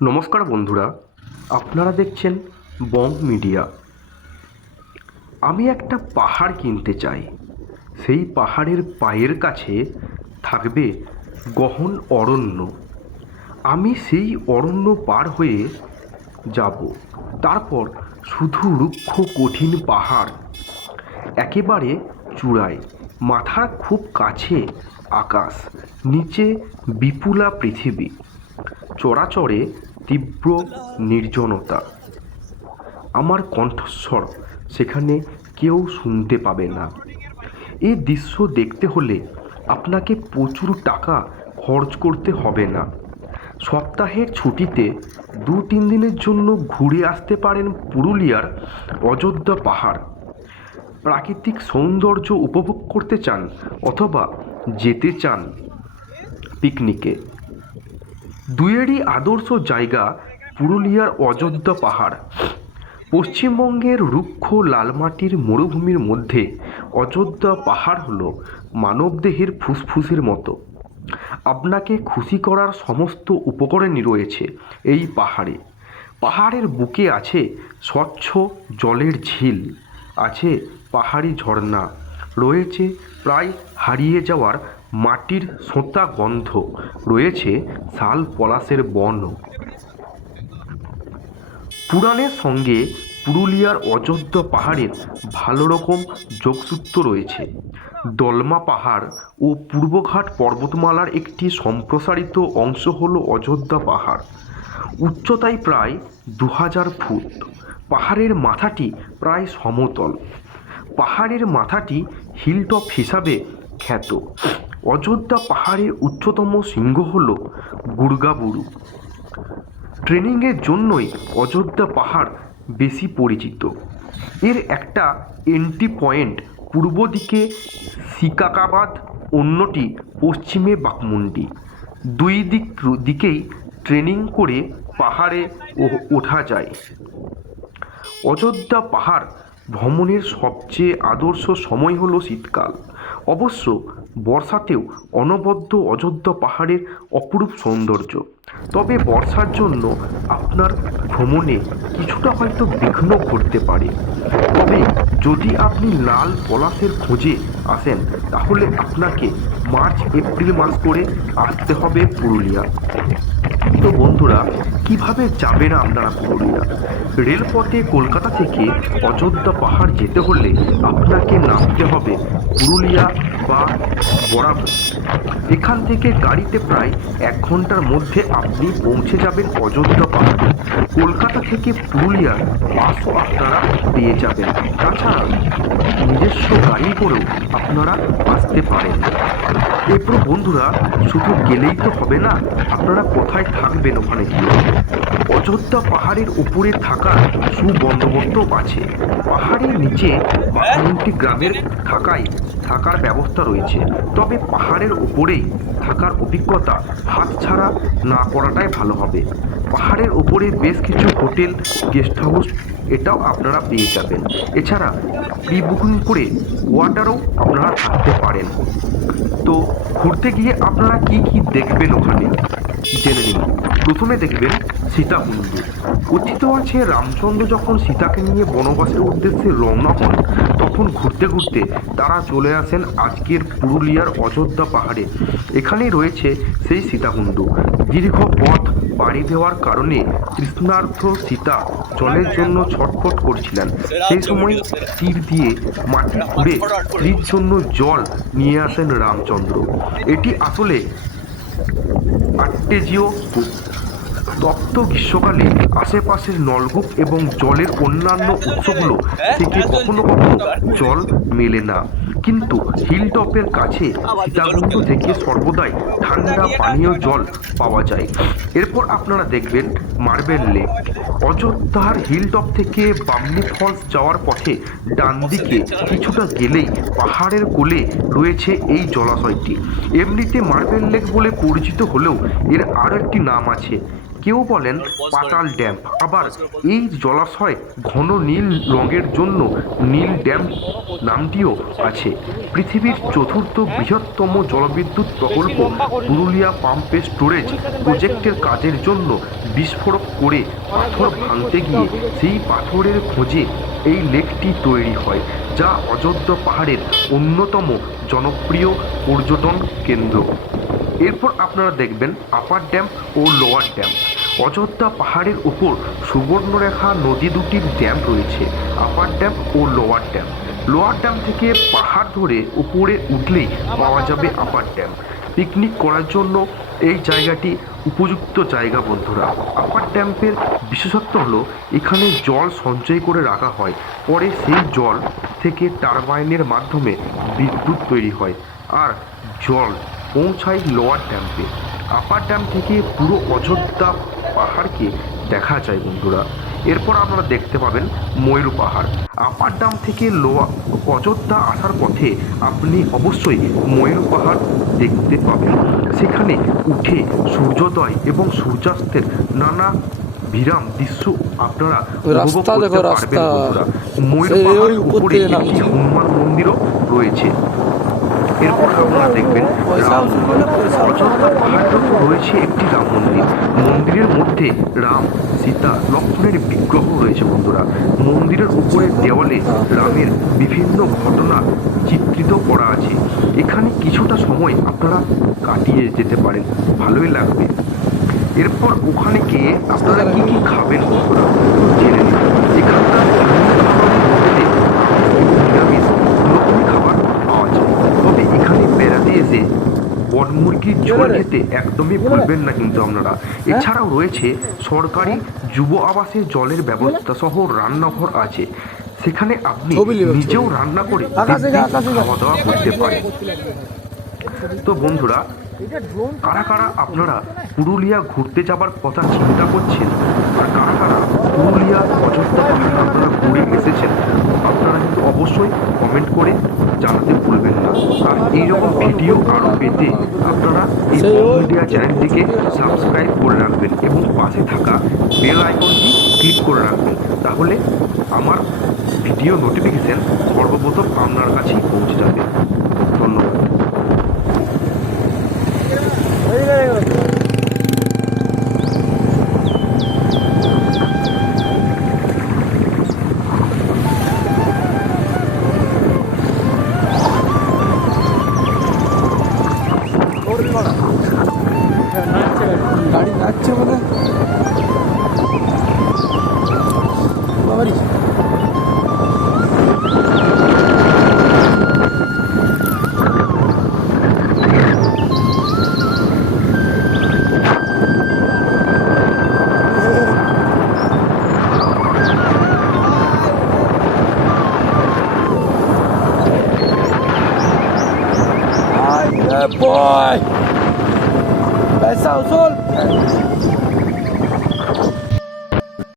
নমস্কার বন্ধুরা, আপনারা দেখছেন বং মিডিয়া। আমি একটা পাহাড় কিনতে চাই। সেই পাহাড়ের পায়ের কাছে থাকবে গহন অরণ্য। আমি সেই অরণ্য পার হয়ে যাব। তারপর শুধু রুক্ষ কঠিন পাহাড়, একেবারে চূড়ায়, মাথার খুব কাছে আকাশ, নিচে বিপুলা পৃথিবী, চরাচরে তীব্র নির্জনতা। আমার কণ্ঠস্বর সেখানে কেউ শুনতে পাবে না। এই দৃশ্য দেখতে হলে আপনাকে প্রচুর টাকা খরচ করতে হবে না। সপ্তাহের ছুটিতে 2-3 দিনের জন্য ঘুরে আসতে পারেন পুরুলিয়ার অযোধ্যা পাহাড়। প্রাকৃতিক সৌন্দর্য উপভোগ করতে চান অথবা যেতে চান পিকনিকে, দুয়েরই আদর্শ জায়গা পুরুলিয়ার অযোধ্যা পাহাড়। পশ্চিমবঙ্গের রুক্ষ লালমাটির মরুভূমির মধ্যে অযোধ্যা পাহাড় হলো মানবদেহের ফুসফুসের মতো। আপনাকে খুশি করার সমস্ত উপকরণই রয়েছে এই পাহাড়ে। পাহাড়ের বুকে আছে স্বচ্ছ জলের ঝিল, আছে পাহাড়ি ঝর্ণা, রয়েছে প্রায় হারিয়ে যাওয়ার মাটির সোঁতা গন্ধ, রয়েছে শাল পলাশের বন। পুরাণের সঙ্গে পুরুলিয়ার অযোধ্যা পাহাড়ের ভালো রকম যোগসূত্র রয়েছে। দলমা পাহাড় ও পূর্বঘাট পর্বতমালার একটি সম্প্রসারিত অংশ হল অযোধ্যা পাহাড়। উচ্চতায় প্রায় 2000 ফুট। পাহাড়ের মাথাটি প্রায় সমতল। পাহাড়ের মাথাটি হিলটপ হিসাবে খ্যাত। অযোধ্যা পাহাড়ের উচ্চতম শৃঙ্গ হল গুর্গাবুরু। ট্রেনিংয়ের জন্যই অযোধ্যা পাহাড় বেশি পরিচিত। এর একটা এন্ট্রি পয়েন্ট পূর্ব দিকে সিকাকাবাদ, অন্যটি পশ্চিমে বাঘমুন্ডি। দুই দিকেই ট্রেনিং করে পাহাড়ে ওঠা যায়। অযোধ্যা পাহাড় ভ্রমণের সবচেয়ে আদর্শ সময় হলো শীতকাল। অবশ্য বর্ষাতেও অনবদ্য অযোধ্যা পাহাড়ের অপরূপ সৌন্দর্য। তবে বর্ষার জন্য আপনার ভ্রমণে কিছুটা হয়তো বিঘ্ন ঘটতে পারে। তবে যদি আপনি লাল পলাশের খোঁজে আসেন, তাহলে আপনাকে মার্চ-এপ্রিল মাস করে আসতে হবে পুরুলিয়া। তো বন্ধুরা, কিভাবে যাবেন আপনারা পুরুলিয়া? রেলপথে কলকাতা থেকে অযোধ্যা পাহাড় যেতে হলে আপনাকে নামতে হবে পুরুলিয়া বা বরাবর। এখান থেকে গাড়িতে প্রায় 1 ঘন্টার মধ্যে আপনি পৌঁছে যাবেন অযোধ্যা পাহাড়ে। কলকাতা থেকে পুরুলিয়ার বাসও আপনারা পেয়ে যাবেন। তাছাড়া নিজস্ব গাড়ি করেও আপনারা আসতে পারেন। এরপর বন্ধুরা, শুধু গেলেই তো হবে না, আপনারা কোথায় থাকবেন ওখানে গিয়ে? অযোধ্যা পাহাড়ের উপরে থাকার সুবন্দোবস্তও আছে। পাহাড়ের নিচে বাঘমুন্ডি গ্রামের থাকার ব্যবস্থা রয়েছে। তবে পাহাড়ের উপরেই থাকার অভিজ্ঞতা হাতছাড়া না করাটাই ভালো হবে। পাহাড়ের উপরে বেশ কিছু হোটেল, গেস্ট হাউস এটাও আপনারা পেয়ে যাবেন। এছাড়া প্রি বুকিং করে কোয়ার্টারও আপনারা থাকতে পারেন। তো ঘুরতে গিয়ে আপনারা কি কি দেখবেন ওখানে জেনে নিন। প্রথমে দেখবেন সীতাকুণ্ড। কথিত আছে রামচন্দ্র যখন সীতাকে নিয়ে বনবাসের উদ্দেশ্যে রওনা হন, তখন ঘুরতে ঘুরতে তারা চলে আসেন আজকের পুরুলিয়ার অযোধ্যা পাহাড়ে। এখানেই রয়েছে সেই সীতাকুণ্ড। দীর্ঘ পথ পাড়ি দেওয়ার কারণে তৃষ্ণার্ত সীতা জলের জন্য ছটফট করছিলেন। সেই সময় তীর দিয়ে মাটি খুঁড়ে স্ত্রীর জন্য জল নিয়ে আসেন রামচন্দ্র। এটি আসলে আর্টেজিও কূপ। তপ্ত গ্রীষ্মকালে আশেপাশের নলকূপ এবং জলের অন্যান্য উৎসগুলো থেকে কখনো কখনো জল মেলে না, কিন্তু হিলটপের কাছে সীতাকুণ্ড থেকে সর্বদাই ঠান্ডা পানীয় জল পাওয়া যায়। এরপর আপনারা দেখবেন মার্বেল লেক। অযোধ্যার হিলটপ থেকে বামনি ফলস যাওয়ার পথে ডান দিকে কিছুটা গেলেই পাহাড়ের কোলে রয়েছে এই জলাশয়টি। এমনিতে মার্বেল লেক বলে পরিচিত হলেও এর আরও একটি নাম আছে, কেউ বলেন পাতাল ড্যাম। আবার এই জলাশয় ঘন নীল রঙের জন্য নীল ড্যাম নামটিও আছে। পৃথিবীর চতুর্থ বৃহত্তম জলবিদ্যুৎ প্রকল্প পুরুলিয়া পাম্পে স্টোরেজ প্রজেক্টের কাজের জন্য বিস্ফোরক করে পাথর ভাঙতে গিয়ে সেই পাথরের খোঁজে এই লেকটি তৈরি হয়, যা অযোধ্যা পাহাড়ের অন্যতম জনপ্রিয় পর্যটন কেন্দ্র। এরপর আপনারা দেখবেন আপার ড্যাম ও লোয়ার ড্যাম। অযোধ্যা পাহাড়ের উপর সুবর্ণরেখা নদী দুটির ড্যাম রয়েছে, আপার ড্যাম ও লোয়ার ড্যাম। লোয়ার ড্যাম থেকে পাহাড় ধরে উপরে উঠলেই পাওয়া যাবে আপার ড্যাম। পিকনিক করার জন্য এই জায়গাটি উপযুক্ত জায়গা বন্ধুরা। আপার ড্যামের বিশেষত্ব হলো এখানে জল সঞ্চয় করে রাখা হয়, পরে সেই জল থেকে টারবাইনের মাধ্যমে বিদ্যুৎ তৈরি হয় আর জল পৌঁছায় লোয়ার ড্যামে। আপার ড্যাম থেকে পুরো অযোধ্যা পাহাড়কে দেখা যায় বন্ধুরা। এরপর আপনারা দেখতে পাবেন ময়ূর পাহাড়। আপার ড্যাম থেকে অযোধ্যা আসার পথে আপনি অবশ্যই ময়ূর পাহাড় দেখতে পাবেন। সেখানে উঠে সূর্যোদয় এবং সূর্যাস্তের নানা বিরাম দৃশ্য আপনারা উপভোগ করতে পারবেন বন্ধুরা। ময়ূর পাহাড় উপরে একটি হনুমান মন্দিরও রয়েছে। এরপর আপনারা দেখবেন অযোধ্যা পাহাড়ের উপর রয়েছে একটি রাম মন্দির। মন্দিরের মধ্যে রাম, সীতা, লক্ষ্মণের বিগ্রহ রয়েছে বন্ধুরা। মন্দিরের উপরের দেওয়ালে রামের বিভিন্ন ঘটনা চিত্রিত করা আছে। এখানে কিছুটা সময় আপনারা কাটিয়ে যেতে পারেন, ভালোই লাগবে। এরপর ওখানে গিয়ে আপনারা কি কি খাবেন বন্ধুরা জেনে নিন। এখানকার নিরামিষ দুরকমই খাবার পাওয়া যায়, তবে এখানে বেড়াতে এসে বনমুরগির ঝোল খেতে একদমই ভুলবেন না কিন্তু আপনারা। এছাড়াও রয়েছে সরকারি যুব আবাসে জলের ব্যবস্থা সহ রান্নাঘর আছে, সেখানে আপনি নিজেও রান্না করে খাওয়া দাওয়া করতে পারেন। তো বন্ধুরা, কারা কারা আপনারা পুরুলিয়া ঘুরতে যাবার কথা চিন্তা করছেন আর কারা কারা পুরুলিয়া অযোধ্যা পাহাড় আপনারা ঘুরে এসেছেন, আপনারা কিন্তু অবশ্যই কমেন্ট করে জানাতে ভুলবেন না। আর এইরকম ভিডিও আরও পেতে আপনারা এই মিডিয়া চ্যানেলটিকে সাবস্ক্রাইব করে রাখবেন এবং পাশে থাকা বেল আইকনটি ক্লিক করে রাখবেন, তাহলে আমার ভিডিও নোটিফিকেশন সর্বপ্রথম আপনার কাছেই পৌঁছে যাবে। ধন্যবাদ। গাড়ি যাচ্ছে বলে বাবারি boy! Vai, Saul!